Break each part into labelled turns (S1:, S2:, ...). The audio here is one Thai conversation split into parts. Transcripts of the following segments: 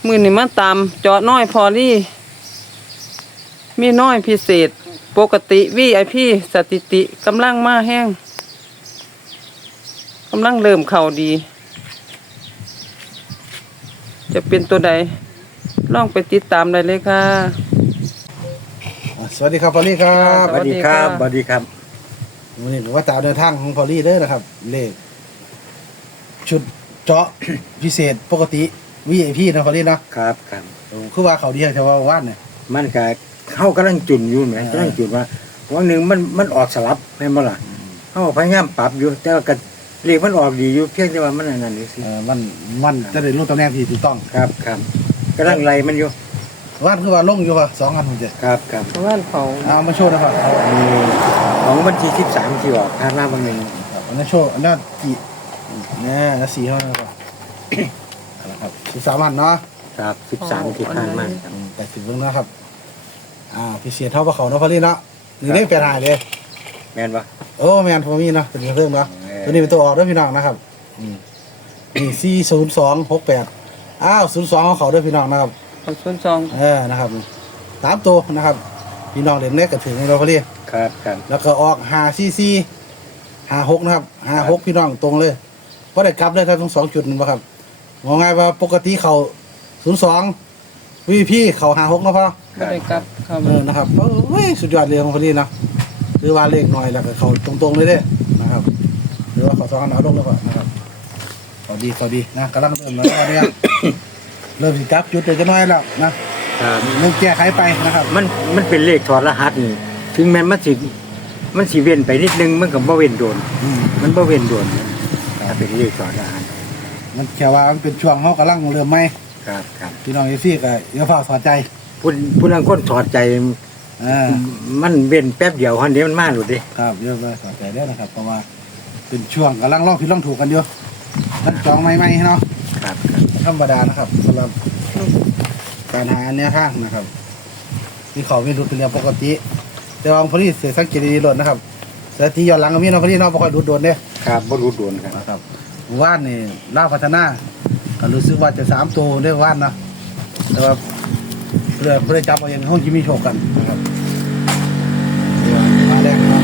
S1: มื้อนี้มาตามเจาะน้อยพอลี่มีน้อยพิเศษปกติ VIP สถิติกำลังมาแห้งกำลังเริ่มเข้าดีจะเป็นตัวใดลองไปติดตามได้เลยค่ะ
S2: สวัสดีครับพอลลี่ครับ
S1: สวัสดีครับ
S3: สวัสดีครับ
S2: วันนี้ผมว่าตามเดินทางของพอลลี่เด้อนะครับเลขชุดเจาะ พิเศษปกติ VIP นะพอลลี่เนาะ
S3: ครับครับ
S2: คือว่าเขาดีแต่ว่าว่านเนี่ย
S3: มันก็เข้ากำลังจุนอยู่ไหมกำลังจุนว่าวันหนึ่งมันออกสลับให้มาล่ะเข้าพยายามปรับอยู่แต่ว่าก็เรียกมันออกดีอยู่เพียงแต่ว่ามันนั่นนี่สิ
S2: มันจะได้รู้ตำแหน่งที่ถูกต้อง
S3: ครับครับกำลังไล่มันอยู่
S2: ว่านคือว่าลงอยู่ว่า2 อันผมจะ
S3: ครับครับ
S1: เพราะว่าเขา
S2: เอามาโชว์นะครับเอา
S3: มีของวันที่13ที่ออกคาดหน้าบางหนึ่ง
S2: อันนั้นโชว์อันนั้นกี่เนี่ยแล้วสีเขานะครับเอาละครับ13 อันเนาะ
S3: ครับ13ที่ผ่านมาครับ
S2: 80เรื่องนะครับพิเศษเท่าว่าเขาเนาะพอลลี่เนาะนี่เลขแปดหายเลย
S3: แม่นปะ
S2: โอ้แมนพอมีเนาะเป็นเรื่องเนาะตัวนี้เป็นตัวออกด้วยพี่น้องนะครับนี่4026802ของเขาด้วยพี่น้องนะครับ
S1: เขาส่วนซอง
S2: นะครับ3 ตัวนะครับพี่น้องเด่นเล็กก็ถึงในเราเขาเรียก
S3: ครับครับ
S2: แล้วก็ออก5456นะครับ56พี่น้องตรงเลยเพราะได้กลับเลยทั้ง2 จุดนะครับมองไงว่าปกติเขา02 VP เขา56นะพ่อ
S1: ไม่ได้กลับเข้ามา
S2: นะครับเฮ้ยสุดยอดเลยของพอดีนะคือว่าเลขหน่อยแล้วก็เขาตรงๆเลยเด้นะครับหรือว่าเขา2 อันเอาลงแล้วก็นะครับเขาดีนะกำลังเริ่มแล้วเนี่ย เริ่มสิจับจุดเดี๋ยวจะน้อยแล้วนะครับ เริ่มแก้ไขไปนะครับ
S3: มันเป็นเลขถอดรหัสนี่ถึงแม้มันสิเว้นไปนิดนึงมันก็บ่เว้นโดน มันบ่เว้นโดนถ้าเป็นเลขถอดรหัส
S2: มันแค่ว่ามันเป็นช่วงเขากำลังเริ่มไหม
S3: ครับครับ
S2: พี่น้องเอซี่ก็อย่าฝ่าสอดใจ
S3: ผู้นั้นคนถอดใจ มันเว้นแป๊บเดียวคนเดียวมันมาหลุดดิ
S2: ครับเยอะเลยสอดใจได้นะครับเพราะว่าเป็นช่วงกำลังลองผิดลองถูกกันอยู่นั่นจองใหม่ๆเนาะ
S3: ครับ
S2: ธรรมดานะครับสำหรับการหาเนื้อข้างนะครับที่เขาไม่รู้เป็นเรื่องปกติแต่ว่าพอดีเสียสังเกตดีๆหล่นนะครับเสียทีย้อนหลังก็มีเนาะพอดีเนาะบ่ค่อยดูดโดนเด้
S3: ครับบ่รู้โดนครับ
S2: นะครับว่านนี่ล่าพัฒนาก็รู้สึกว่าจะ3 ตัวได้ว่านนะแต่ว่าเพื่อจับเอาเองห้องจิมีโชคกันนะครับมาแรกครับ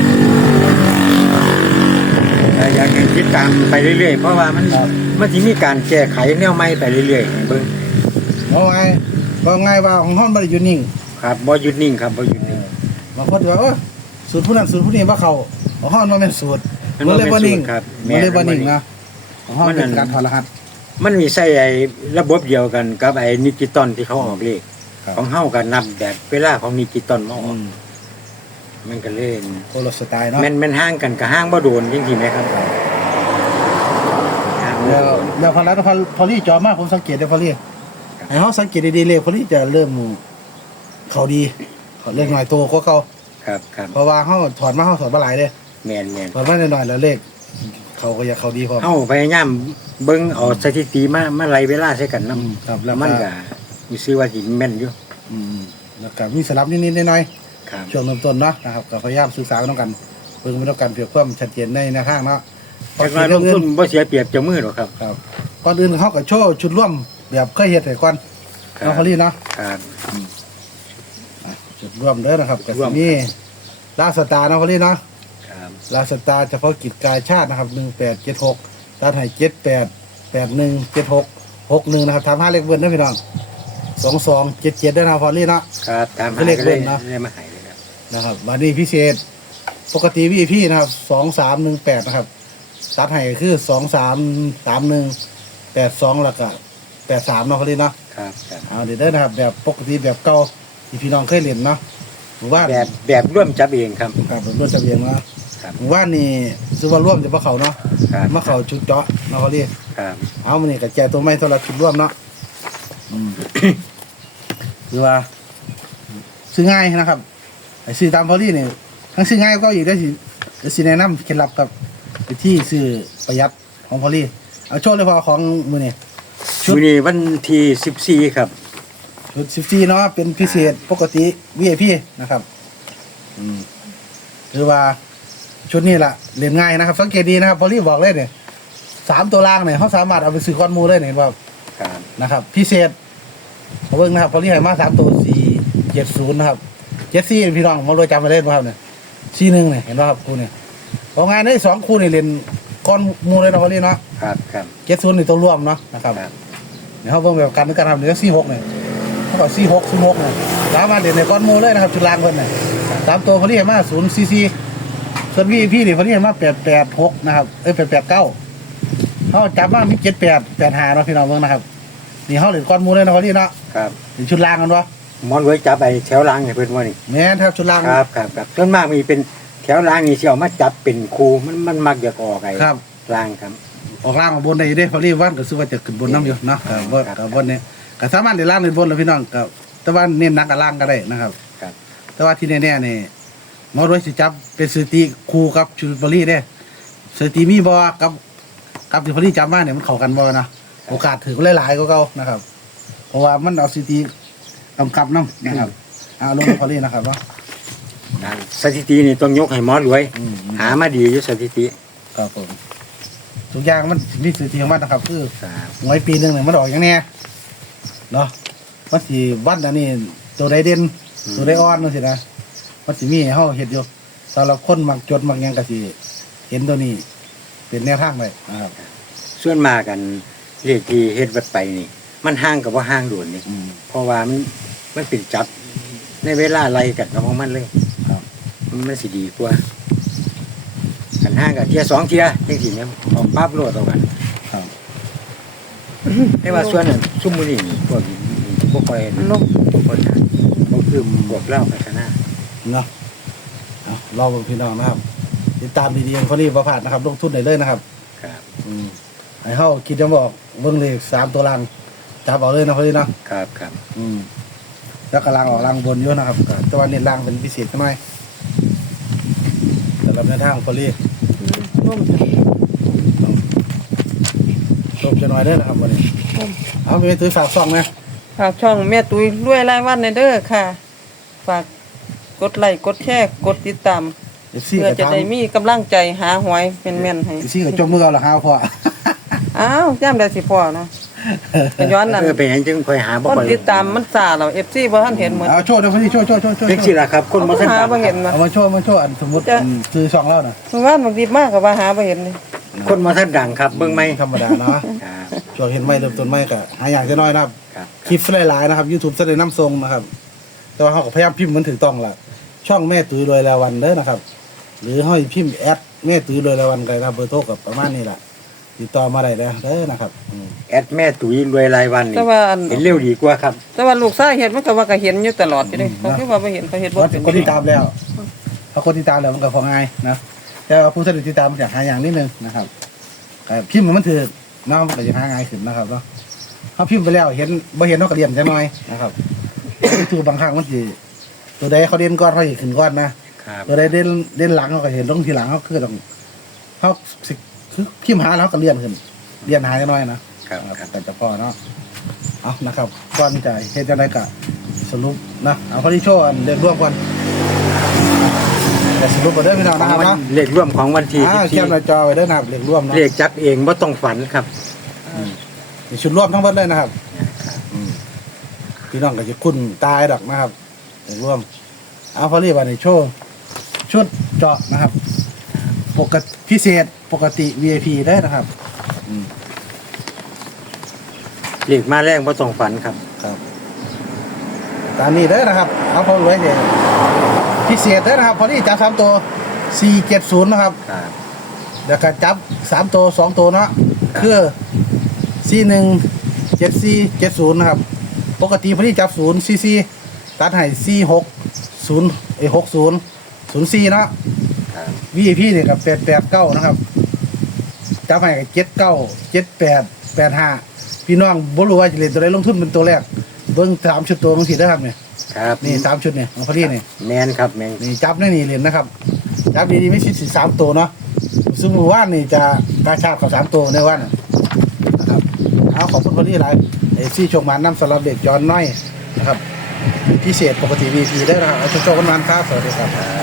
S3: อยากให้ติดตามไปเรื่อยๆเพราะว่ามันสิมีการแก้ไขแนวใหม่ไปเรื่อยๆให้เบิ่ง
S2: เอาไงว่าของห้องไม่ได้อยู่นิ่ง
S3: ครับบ่หยุดนิ่งครับบ่หยุดนิ่ง
S2: บางคนว่าสูตรผู้นั้นสูตรผู้นี้ว่าเขาของห้องมันเป็นสูตร
S3: มันบ่
S2: เลย
S3: เป็น
S2: บ่นิ่ง
S3: สูตรครับ
S2: มันเลยบ่นิ่งนะของห้องเป็นการถอดรหัส
S3: มันมีใช้ไอ้ระบบเดียวกันกับไอ้นิกิตอนที่เขาออกเลข
S2: ครับ
S3: ของเฮาก็นับแบบเวลาของนิกิตอนมาออกมันก็เล่น
S2: โคโลสไตล์เนาะ
S3: แม่นห่างกันก็ห่างบ่โดนจริงๆไหมครับ
S2: แล้วพอลี่จอมากผมสังเกตได้พอลี่ให้เขาสังเกตดีๆเลยพอลี่จะเริ่มเขาดีเขาเลขหน่อยโตกว่าเขา
S3: ครับครับ
S2: เพราะว่าเขาถอดมาหลายเลย
S3: แม่น
S2: ถอดมาหน่อยๆแล้วเลขเขาก็อยากเขาดีพอ
S3: เฮาพยายามเบิ่งเอาสถิติมาไล่เวลาใส่กันนำ
S2: ครับ
S3: แล้วมันก็มีชื่อว่าสิแม่นอยู่
S2: แล้วก็มีสลับนิดๆหน่อย
S3: ครับ
S2: ๆช่วงเริ่มต้นเนาะนะครับก็พยายามศึกษาต้องกันเพิ่งไม่ต้องการเปรียบเทียบชัดเจนในแนวทางเนาะ
S3: แต่ว่าลงทุนบ่เสียเปรียบเจ้ามือหรอกครับ
S2: ครับก่อนอื่นเขาก็โชว์ชุดร่วมแบบเคยเฮ็ดให้ก่อนเนาะพอลี่เนาะ
S3: ครับ
S2: จุดร่วมเด้อนะครับกับ
S3: ร่วม
S2: นี่ลาสตาร์นะพอลี่เนาะ
S3: ครับ
S2: ลาสตาร์เฉพาะกิจการชาตินะครับ1876ตาไทย78817661นะครับทำ5เลขเบิ้ลนะพี่น้อง2277ด้วยนะพอลี่เนาะ
S3: ครับตามหา
S2: เลข
S3: ก็
S2: เบิ้
S3: เลย
S2: ลนะ
S3: ได้มาให้เลยครับ
S2: นะครับวันนี้พิเศษปกติ VIP นะครับ2318นะครับตัดให้คือ233182แล้วก็83เนาะพอลี่เนาะ
S3: ครับครับ
S2: เอาเดี๋ยวเด้อนะครับแบบปกติแบบเก่าที่พี่น้องเคยเล่นเนาะหมู่บ้าน
S3: แบบร่วมจับเองครับ
S2: ครับผมร่วมจะเบียงนะครับ หมู่บ้านนี่ซื้อว่าร่วมจะมาเขาเนาะ
S3: ครับ
S2: มาเขาชุดเจาะเนาะเขาเรียก
S3: ครับ
S2: เอามันนี่กับแจตัวไม่ตัวละชุดร่วมเนาะคือว่าซื้อง่ายนะครับไอ้ซื้อตามพอลี่นี่ทั้งซื้อง่ายก็อีกได้สิแนะนำเคล็ดลับกับไปที่ซื้อประหยัดของพอลี่เอาโชว์เลยพอของมือนี่ ชุด
S3: มื้อนี้วันที่14ครับ
S2: ชุด14เนาะเป็นพิเศษปกติ VIP นะครับคือว่าชุดนี้ล่ะเรียนง่ายนะครับสังเกตดีนะครับพอลี่บอกเลยเนี่ย3 ตัวล่างเนี่ยเขาสามารถเอาไปซื้อก้อนมูได้เนี่ยว่า
S3: ครับ
S2: นะครับพิเศษเอาเบิ่งนะครับพอลี่ให้มา3ตัว470นะครับ74พี่น้องมาเลยจำมาเล่นบ่ครับเนี่ย41เนี่ยเห็นบ่ครับคู่เนี่ยเอางานได้2คู่นี่เล่นก้อนหมู่เลยนะพอลี่เนาะ
S3: ครับครับ
S2: 70นี่ตัวร่วมเนาะนะครับ
S3: ครับ
S2: เดี๋ยวเฮาเบิ่งแบบกันด้วยกันครับเดี๋ยว46เนี่ยเท่ากับ46เนี่ยสามารถเล่นในก้อนหมู่เลยนะครับจุดล่างเพิ่นน่ะ3ตัวพอลี่ให้มา044ส่วนพี่นี่พอลี่ให้มา886นะครับ889เฮาจับมามี78 85เนาะพี่น้องเบิ่งนะครับนี่เฮาเล่นก้อนหมู่เลยนะพอลี่เนาะ
S3: ครับ
S2: เป็นชุดล่างกันบ่
S3: หมอนไว้จับไอ้แถวล่างให้เพิ่นว่านี่
S2: แม่นครับชุดล่าง
S3: ครับครับครับส่วนมากมีเป็นแถวล่างนี่สิเอามาจับเป็นคูมันมักอยากออกไอ้
S2: ครับ
S3: ล่างครับ
S2: ออกล่างออกบนได้อยู่เด้พอลี่วันก็ซื้อว่าจะขึ้นบนน้ำอยู่เนาะกับบนเนี่ยก็สามารถเล่นล่างเล่นบนแล้วพี่น้องก็แต่ว่าเน้นหนักกับล่างก็ได้นะครับ
S3: ครับ
S2: แต่ว่าที่แน่ๆนี่หมอรวยสิจับเป็นสถิติคู่กับชุดพอลี่เด้สถิติมีบ่กับที่พอลี่จับมาเนี่ยมันเข้ากันบ่นะโอกาสถือก็หลายๆกว่าเก่านะครับ เพราะว่ามันเอาสถิติกำกับน้ำนะครับลงพอลี่นะครับว่า
S3: สถิตินี่ต้องยกให้หมอรวย หามาดีอยู่สถิติ
S2: ครับผมทุกอย่างมันมีสถิติของมันนะครับคือ
S3: ครับ
S2: หวยปีหนึ่งเนี่ยมันออกอย่างเนี้ยเนาะมันสิวันอันนี้ตัวใดเด่นตัวใดอ่อนนั่นสินะมันสิมีให้เฮาเห็ดอยู่สำหรับคนมักจดมักหยังก็สิเห็นตัวนี้เป็นแนวทางไปนะครับ
S3: ส่วนมากกันเรียกที่เฮ็ดวัดไปนี่ มันห่างกับว่าห่างโดนนี่ เพราะว่ามันเป็นจับในเวลาไล่กันของมันเลย
S2: ครับ
S3: มันสิดีกว่ากันห่างกับเทีย2เทียจังซี่เนี่ยออกปั๊บโลดเอากัน
S2: ครับ
S3: แต่ว่าส่วนนั้นซุมมื้อนี้นี่พวกนี้บ่ค่อย
S1: นก
S3: บ่ค่อยทันบ่คือพวกเล่าพัฒนา
S2: เนาะเอารอเบิ่งพี่น้องนะครับติดตามดีๆคนนี้บ่พลาดนะครับลงทุนได้เลยนะครับ
S3: ครับ
S2: ให้เฮาคิดจะบอกเบิ่งเลข3ตัวล่างจับเอาเลยนะคนนี้เนาะ
S3: ครับครับ
S2: แล้วก็ล่างออกล่างบนอยู่นะครับก็แต่ว่าเน้นล่างเป็นพิเศษจังหน่อยสำหรับในทางคนนี้
S1: ร่ม
S2: ลงจะน้อยได้อนะครับวันนี้เอาไปถือฝากซองนะ
S1: ฝากช่องแม่ตุ้ยรวยรายวันในเด้อค่ะ ฝากกดไลค์กดแชร์กดติดตาม
S2: เอฟซี
S1: เพื่อ
S2: กับ
S1: จะ
S2: ทาง
S1: ได้มีกำลังใจหาหวยแม่นๆให้
S2: เอฟซีกับจมมือเอาละครับพ่อ
S1: อ้าวย่ำได้สิพ่อเนาะก็ย้อนนั่น
S3: เป็นหยังจึงค่อยหาบ่
S1: คน
S3: ค่อย
S1: ติดตามมันซาเรา FC บ่ทันเห็นเหมือน
S2: เอาโชว์เดี๋ยวพี่โชว์
S3: เป็นสิล่ะครับ คนบ่ทัน
S1: หา
S3: ตาม
S1: บ่เห็นมา
S2: เอามาโชว์อันสมมติซื้อซองแล้วนะ
S1: เมื่อวานบางทีมากก็ว่าหาบ่เห็นนี่
S3: คนบ่ทันดังครับเบิ่งไหม
S2: ธรรมดาเนาะ
S3: ครับ
S2: ช่วงเห็นไม่เริ่มต้นไม่ก็หาอย่างจะน้อยนะครับ
S3: ครับ
S2: คลิปหลายๆนะครับ YouTube แสดงน้ำทรงนะครับ แต่ว่าเขาก็พยายามพิมพ์มันถูกต้องล่ะช่องแม่ตุ้ยรวยรายวันเด้อนะครับ หรือให้พิมพ์แอดแม่ตุ้ยรวยรายวันก็ได้ครับเบอร์โทรกับประมาณนี้แหละติดต่อมาได้แล้วเด้อนะครับ
S3: แอดแม่ตุ๋ยรวยรายวันนี่
S1: แต่ว่าอัน
S3: เห็นเร็วดีกว่าครับ
S1: แต่ว่าลูกชายเห็นมันก็ว่าก็เห็นอยู่ตลอดอยู่เด้เขาคือว่าบ่เห็นเขาเห็นบ่
S2: ว่า
S1: เป็
S2: เป็น นคนที่ตามแล้วพอคนที่ตามแล้วมันก็พอง่ายนะแต่ว่าผู้สนิทที่ตามมันจะหาอย่างนิดนึงนะครับแต่พิมพ์มันถือเนาะมันก็จะหาง่ายขึ้นนะครับเนาะเขาพิมพ์ไปแล้วเห็นบ่เห็นเนาะก็เรียนจะน้อยนะครับคือบางครั้งมันสิตัวใดเขาเด่นก่อนเขาสิขึ้นก่อนนะครับ ตัวใดเด่นหลังเขาก็เห็นลงทีหลังเขาคือต้องเขาสิคือพิมพ์หาแล้วเขาก็เรียนขึ้นเรียนหาจะน้อยนะครับ
S3: ครับ
S2: แต่จะพอเนาะเอานะครับก่อนจะเฮ็ดจังไดก็สรุปนะเอาพอดีโชว์อันเรียนร่วมกันแต่สรุปก็ได้พี่น้อง
S3: ขอ
S2: นะ
S3: ง
S2: ครับ
S3: วัน
S2: เนาะ
S3: เลขร่วมของวันที่
S2: เขียนหน้าจอไว้ได้นะครับเรียนร่วมเนาะ
S3: เลขจับเองบ่ต้องฝันครับ
S2: มีชุดร่วมทั้งหมดเลยนะครับพี่น้องก็จะคุ้นตายดอกนะครับเรียนร่วมเอาพอดีวันนี้โชว์ชุดเจาะนะครับปกติพิเศษปกติ VIP ได้นะครับ
S3: เลขมาแรงบ่ต้องฝันครับ
S2: ครับตามนี้เด้อนะครับเอาพอรวยเดี๋ยวพิเศษเด้อนะครับ พอดีจับ3ตัว470นะครับ
S3: ครับ
S2: แล้วก็จับ3ตัว2ตัวเนาะคือ417470นะครับปกติพอดีจับ044ตัดให้46 6004เนาะ
S3: ครับ
S2: VIP เนี่ยกับ889นะครับจับให้กับ79 78 85พี่น้องบ่รู้ว่าจะเล่นตัวใดลงทุนเป็นตัวแรกเบิ่ง3ชุดตัวบางทีได้อครับเนี่ย
S3: ครับ
S2: นี่3ชุดเนี่ยของพอดีนี่
S3: แมนครับแมน
S2: นี่จับในนี่เล่นนะครับจับดีๆไม่สิ3ตัวเนาะซึ่งเมื่อวานนี่จะกาชาดเขา3ตัวในวันนะครับเอาขอบคุณพอดีหลายซี่ชงมานำสำหรับเด็กย้อนน้อยนะครับพิเศษปกติ VIP ได้อนะครับเอาโชคๆกันมาครับสวัสดีครับ